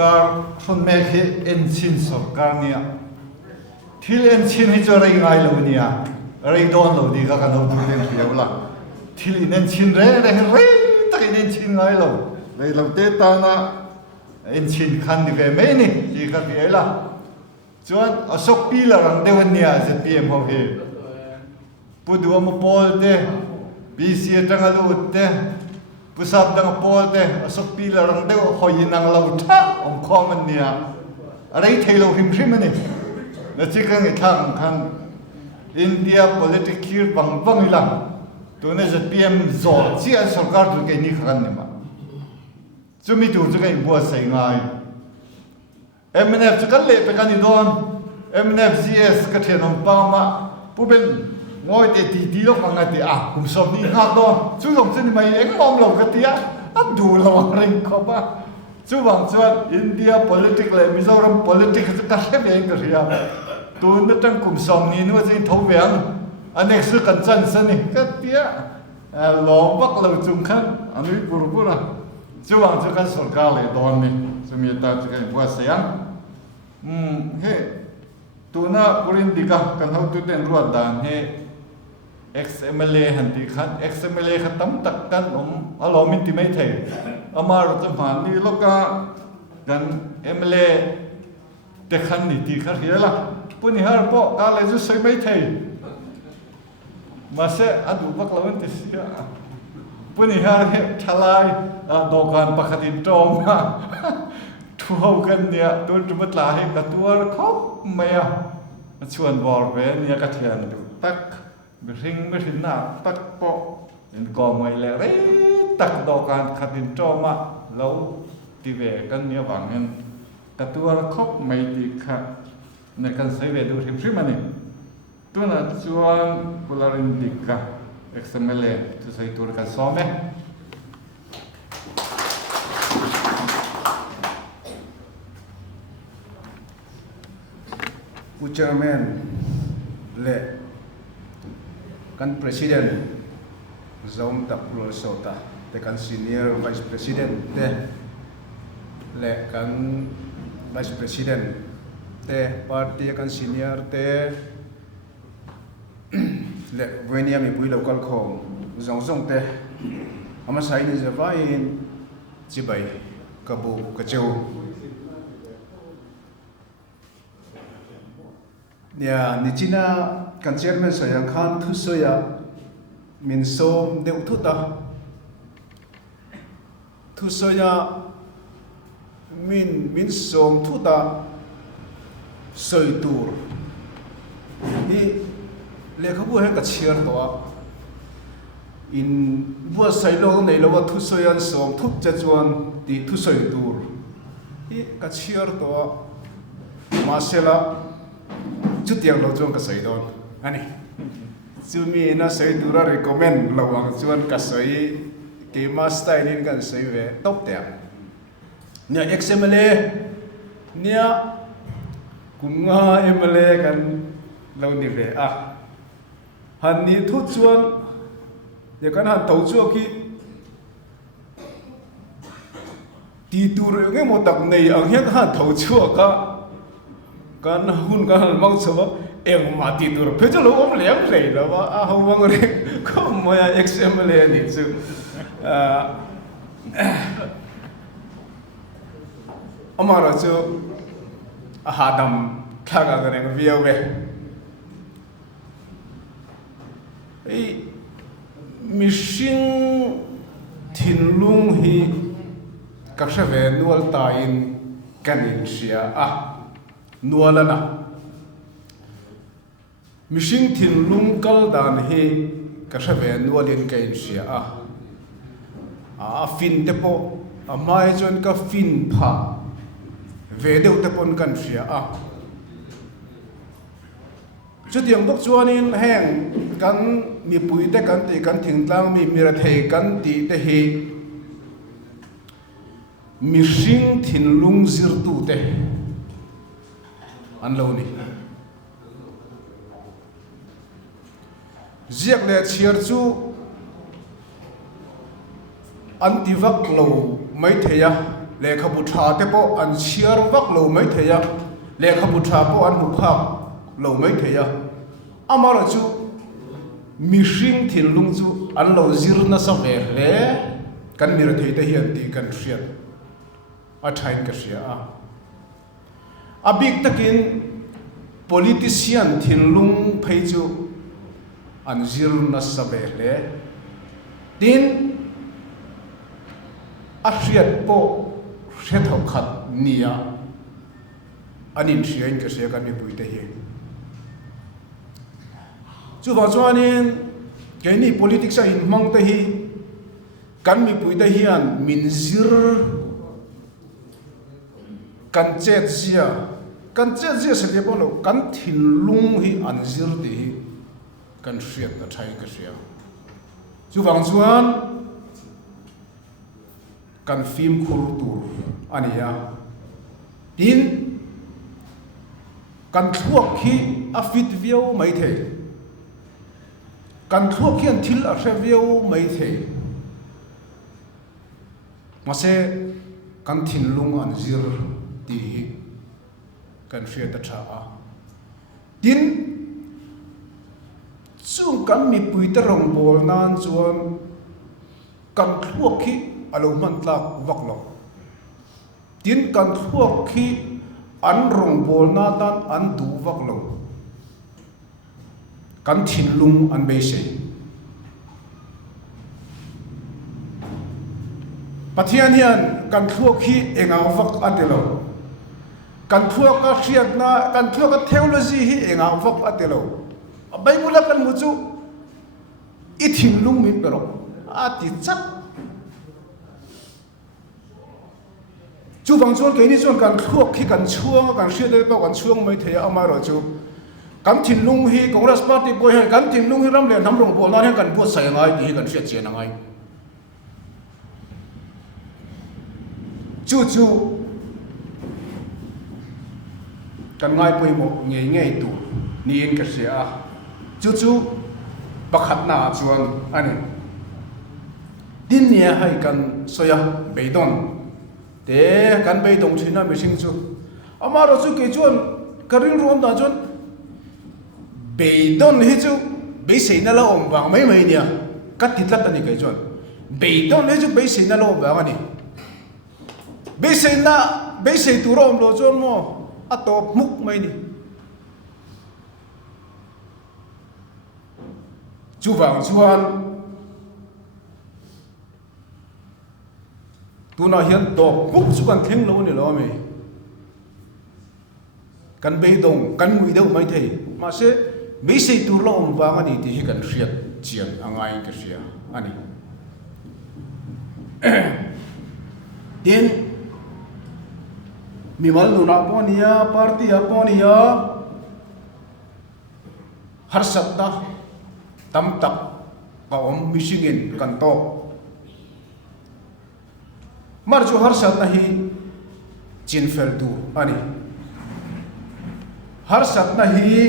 sarkar hun me khi enchin sarkar nia thil enchin hi chora ngai lo nia rei don lo di ka kan ho tu den phiau la thil in enchin re ta in enchin ngai lo rei lo te ta na enchin khan ni ve me ni ji ka pi la chuan asok pi la rang dewan nia zpm ho he pudu mo pol te bc tangalu te pusap dang pol te asok pi la rang deu hoi nang lo tha om khom nia arei thelo him hrim ani na chikang i thang khan India political bang bang ila to ne zpm zo chi an sarkar tu ke ni khan ne ma chumi tu chu kai bo sai ngai MNF chu kan le pe kan i don MNF GS ka thenom pa ma pu ben ngoi te ti lo ka ti a kum som ni ha do chu long chen mai eng mom lo ka ti a du lo ring ko ba chu bang chuan India political Mizoram politics ka he be ka ria tu na tang kum som ni nu chen thau veang anek su kan chan san ni ka ti a lo bak lo chung khan ani bur bura chu bang chu kan sarkar le don ni chumi ta chu kai bo sayang he tu na purin dika kan hau tu ten ruat dan he XMLA hanti khan XMLA khatam tak kan alo min ti mai thei amar tam han ni loka kan MLA te khan ni ti khar hiala puni har po ka le ju sai mai thei mase adu bak lawan ti sia puni har he thalai dokan pakhatin tom thu ho kan nia tu tumat la he ka tuar khop maya chuan bor ve nia ka thian du tak ring me rin na tak po en ko mai le re tak dokan khatin toma lo ti ve kan nia wangen ka tuar khop mai ti kha ne kan sai ve du hrim hrim ani tu na chuan pularin dikka XMLA tu sai tur kan some Chairman le kan president zom tak rul sota te kan senior vice president te le kan vice president te party kan senior te le venia mi pui local khom zong zong te ama sai ni zavain chibai kabu kacheu ya ni china kan chairman sayang khan thu soya min som de uthuta thu soya min som thuta soi tur hi le khabu he ka chiar to in bua sai lo nei lo thu soya som thup cha chuan ti thu soi tur hi ka chiar to masela chút tiếng lâu chuan ka sei don ani chu mi na sei dura recommend lawang chuan ka sei ke ma style in kan sei ve top tem nia XMLA nia kunga MLA kan lo ni ve a han ni thu chuan ya kan han tau chu ki ti tur nge mo tak nei ang he han thau chu ka kan hun kan mau so em ma ti tur pe cho lo om lem rei lo wa a ho wang re ko mo ya XMLA ni chu amara chu a hadam thaga ga ne vio ve ei mishing thinlung hi ka shave nual ta in kanin sia a nualana mishing thinlung kal dan hi ka shave nualin kain sia a fin te po a mai chon ka fin pha ve deu te pon kan sia a chutiang bok chuanin heng kan mi pui te kan ti kan thingtlang mi mira thei kan ti te hi mishing thinlung zirtu te an lo ni ziak le chiar chu an ti vak lo mai theya le khabu tha te po an chiar vak lo mai theya le khabu tha po an hu phak lo mai theya amara chu mishing thin lung chu an lo zirna sa ve le kan mir thei te hian ti kan hriat a thain ka hria a big takin politician thin lung phei chu an zirna sa ve le tin a hriat po hre thau khat nia anin hriain ka hria kan mi pui te hi chu wa chuanin ke ni politics a in mang te hi kan mi pui te hian min zir kan chet zia se le bolo kan thin lung hi an zir ti hi kan hriat na thai ka hria chu wang chuan kan film khur tur ania tin kan thuak khi a fit viau mai the kan thuak khian thil a hre viau mai the mase kan thin lung an zir ti kan hriat a tha a tin chung kan mi pui ta rong bol nan chuan kan thuak khi alo man tlak vak lo tin kan thuak khi an rong bol na tan an du vak lo kan thin lung an be se pathian hian kan thuak khi enga vak atelo kan thuak ka hriat na kan thuak ka theology hi enga vak atelo Bible kan mu chu i thin lung min pero a ti chap chu wang chuan ke ni chuan kan thuak khi kan chuang kan hriat le pa kan chuang mai thei amaro chu kan thin lung hi Congress party boy han kan thin lung hi ram le nam rong bol na han kan bu sai ngai ti kan hriat chen ngai chu kan ngai pui mo ngei tu ni in ka sia chu pakhat na chuan ani tin nia hai kan soya beidon te kan beidong thina mi sing chu amaro chu ke chuan karing rom da chuan beidon hi chu be sei na la om wang mai nia kat titlat ani ke chuan beidon hi chu be sei na la om wang ani be sei tu rom lo chuan mo atop muk mai ni chu wang chuan tu na hian to muk chu kan thleng lo ni lo me kan beidong kan mui deuh mai thei ma se me sei tur lo om wang ani ti hi kan hriat chian angai ka hria ani tin mi mal nu na ponia party a ponia har sabda tam tak ka om misingin kan to mar chu har sat na hi chin fel tu ani har sat na hi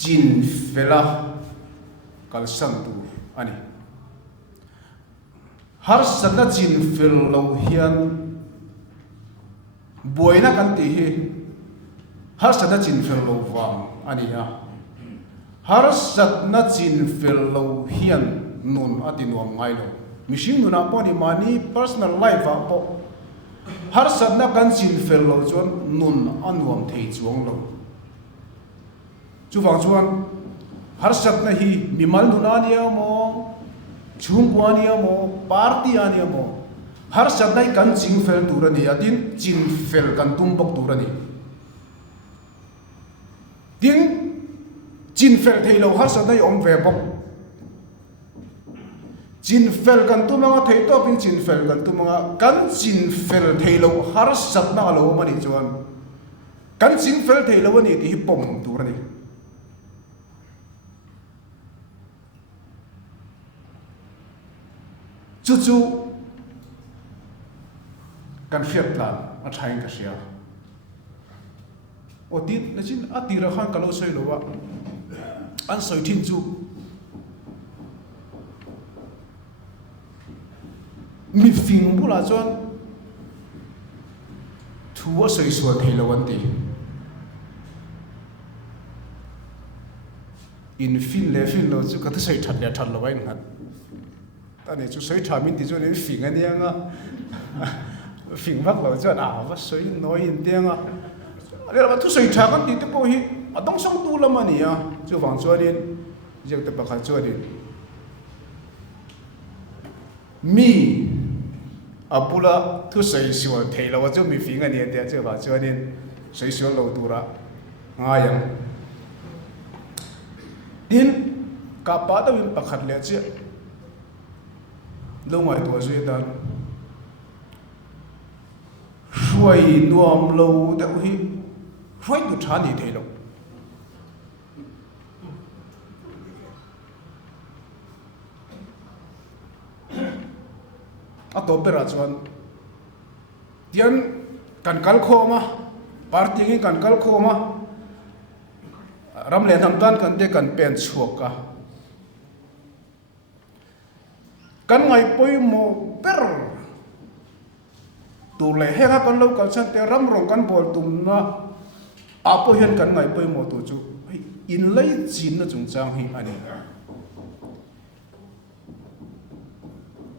chin fela kal sang tu ani har sat na chin fel lo hian boina kan ti hi har sat na chin fel lo wang ani ha har sat na chin fel lo hian nun atinuam ngai lo mishing nuna po ni mani personal life a po har sat na kan chin fel lo chuan nun anuam thei chuang lo chu wang chuan har sat na hi mimal nuna nia mo chung kwa nia mo party ania mo har sat na kan chin fel turani atin chin fel kan tumbok turani tin chin fel thei lo har sat na om ve bok chin fel kan tu manga thei to pin chin fel kan tu manga kan chin fel thei lo har sat na lo mani chuan kan chin fel thei lo ni ti hi pom turani chu kan hriat plan a thain ka hria o ti na chin a ti ra khan ka lo soi lo wa an soi thin chu mi phing bula chuan thua soi sual thei lo an ti in fin lo chu ka soi that le that lo vai ngat ta ne chu soi tha min ti chu ne phing ania nga phing vak lo chuan va soi noi in tianga le ba thu soi tha kan ti te po hi adong song tu lam ania chu wang chuan in jeng te pakha chuan in mi apula thu soi sual thei lo chu mi phing ania te chu ba chuan in soi sual lo tu ra nga yang in ka pa da win pakhat le che lo ngai to zui dan ruai nuam lo da hi ruai tu tha ni thei lo a to pera chuan tian kan kal khoma party ngi kan kal khoma ram le tham tan kan te kan pen chuak ka kan ngai poi mo per tu le henga kan lo kan san te ram rong kan bol tum na apo hian kan ngai poi mo tu chu in lei chin na chung chang hi ani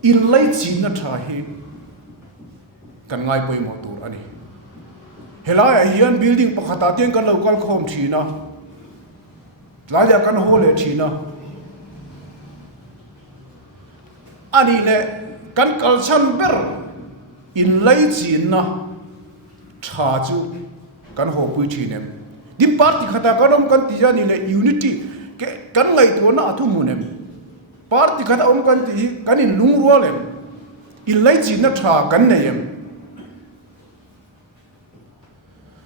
in lei chin na tha hi kan ngai poi mo tu ani helai hian building pakhata teng kan lo kal khom thina laya kan hole thina ani le kan kalchan ber in lei chin na tha chu kan ho pui thinem dim party khata kanom kan ti jani le unity ke kan ngai to na thu munem party khata om kan ti kan in lung ro le in lei chin na tha kan neyem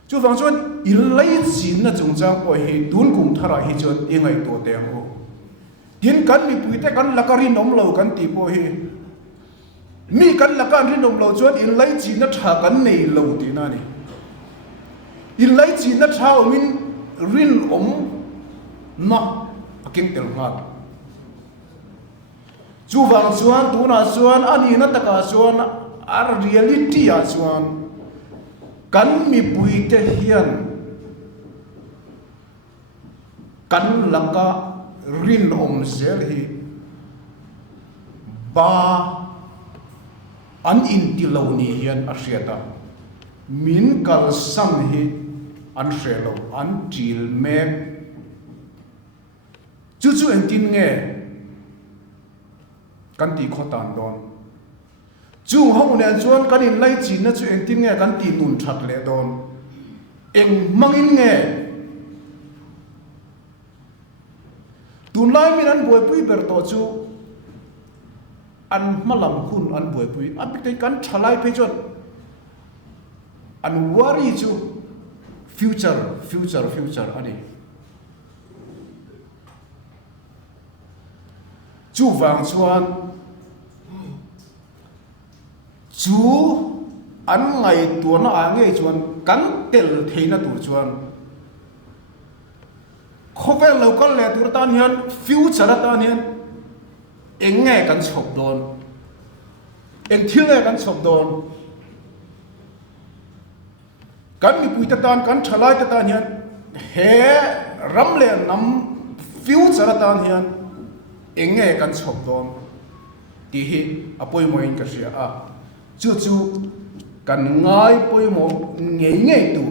chu wang chuan in lei chin na chung chang po hi tun kum thara hi chuan engai to te ho tin kan mi pui te kan lakari nom lo kan ti po hi mi kan lakan ri nom lo chuan in lei chin na tha kan nei lo ti na ni in lei chin na tha min rin om na aking tel ngat chu wang chuan tu na chuan ani na taka chuan ar reality a chuan kan mi pui te hian kan laka rin om zel hi ba an in ti lo ni hian a hriata min kal sam hi an hrelo an til me chu en tin nge kan ti khotan don chu hong ne chuan kan in lai chin na chu en tin nge kan ti nun that le don eng mangin nge tun lai min an boi pui ber to chu an malam hun an boi pui apik te kan thalai pe chon an worry chu future ani chu wang chuan chu an ngai tu na a nge chuan kan tel theina tur chuan khovel local le tur tan hian future tan hian enge kan chhop don eng thil le kan chhop don kan mi pui ta tan kan thalai ta tan hian he ram le nam future tan hian enge kan chhop don ti hi apoi mo in ka sia a chu kan ngai poi mo ngei tu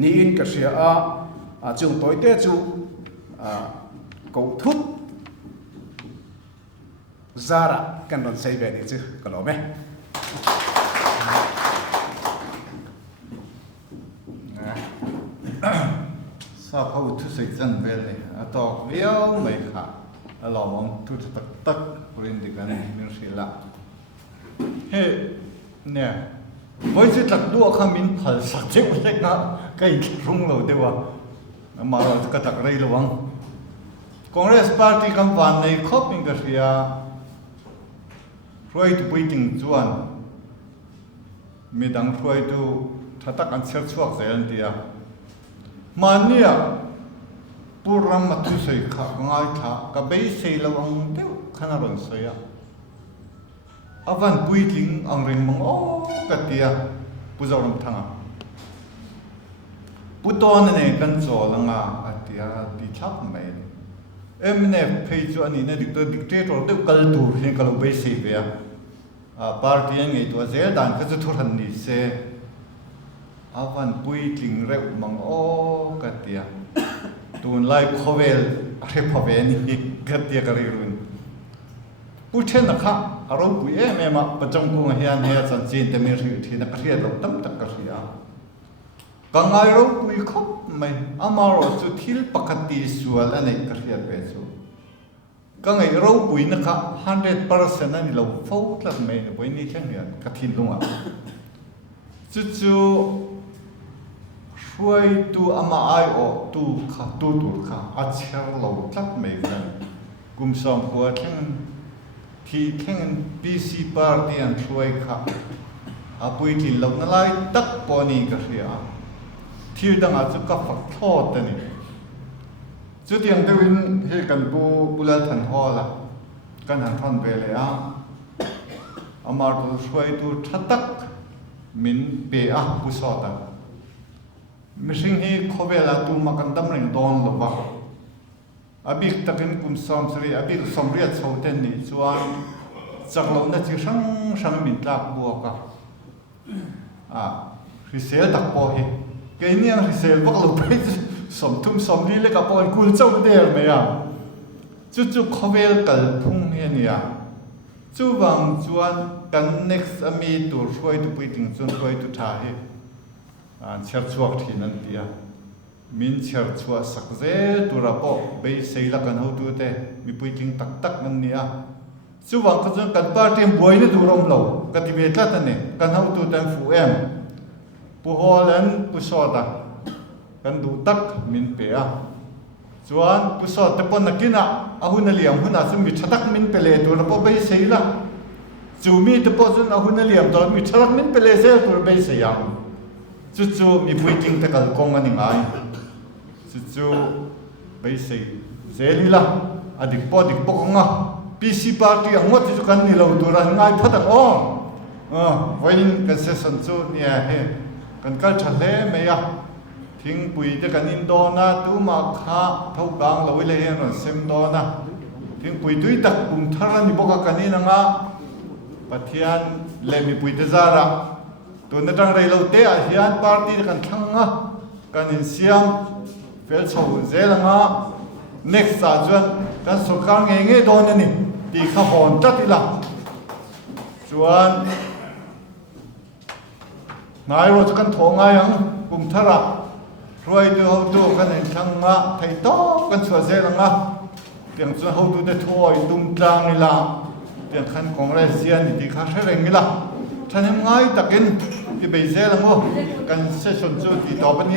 ni in ka sia a chung toi te chu ko thut zara kan don sei be ni chu ka lo me sa phau thu sei chan vel ni a to viau mai kha a lo mong tu tak tak rin di kan ni sila he nè với sự thật đua khăm min phật sắc chế của sách nó cái rung lâu thế wa mà cái thật đây là vâng Congress Party cầm van này khóc mình cái gì rồi tụi bây tiếng chuan mình đang rồi tụi thật tất cả xét suất sẽ anh đi mà nia puram mà tu sei khá ngay thà cái bây sei lâu vâng tiêu khá là rồi sei avan pui tling ang ring mong o katia puzoram thanga puton ne kan zo langa atia ti thap mai emne phei chu ani na dictator te kal tur he kal be se be a party ngai to zel dan ka chu thuran ni se avan pui tling re mang o katia tun lai khovel are phave ni katia karirun puchen na kha aro pui em ma pacham ku hian he chan chin te me ri thi na khriat lo tam tak ka ria kangai ro pui khop mai amaro chu thil pakati sual anei ka riat pe chu kangai ro pui na kha 100% ani lo fo tlat mai na boi ni thang ya ka thin lunga chu chu shuai tu ama ai o tu kha tu kha a chher lo tlat mai kan kum som ko thang thi thang PC party an shuai kha a pui ti lo na lai tak po ni ka ria thil dang a chu ka phak thot ani chu tiang dewin he kan bulal than hola kan han thon ve le a amar tu shuai tu thatak min pe a pu so ta mishing hi khobela tu makan dam reng don lo ba abik takin kum som sri abik somriat choten ni chuan chaklo na chi sang min tlak bu ka a risel tak po hi cái này thì sẽ bắt đầu phải sống thum sống đi lấy cả bọn cuốn trâu đèn mày à chú khó về cả phung hiền à chú vàng chuan cần next ami tour xuôi tu bui ting chuan xuôi tu thà hi chèr chuak thì nan tia min chèr chuak sak ze tu ra po bei sei la kan ho tu te mi bui ting tak tak nan nia chú vàng cái chuan kan par tem buai ni tu rom lo ka ti ve tlat ne kan ho tu tan fu em pu holen pu soda kan du tak min pe a chuan pu so te pon nakina ahuna liam huna chu mi thatak min pele tur po bei seila chu mi te po chun ahuna liam dor mi thatak min pele se tur bei se yang chu mi puiting te kal kong ani ngai chu bei se zelila adik po nga PC party angot chu kan ni lo tur an ngai phatak o voin concession chu nia he kan kal thale me ya thing pui te kan in do na tu ma kha thau kang lo le hen ron sem do na thing pui tui tak kum thara ni boka kan ni nga pathian le mi pui te zara tu na tang rei lo te a hian party kan thang nga kan in siam fel chho zel nga next sa chuan kan sarkar nge do na ni ti kha hon tatila chuan nai ro chu kan thonga yang kum thara roi tu ho tu kan in thang nga thai to kan chua ze nga tiang chu ho tu te thoi tum tlang ni la tiang khan congress sian ni ti kha reng ni la thanem ngai takin ti bei ze la ngo kan session chu ti to pa ni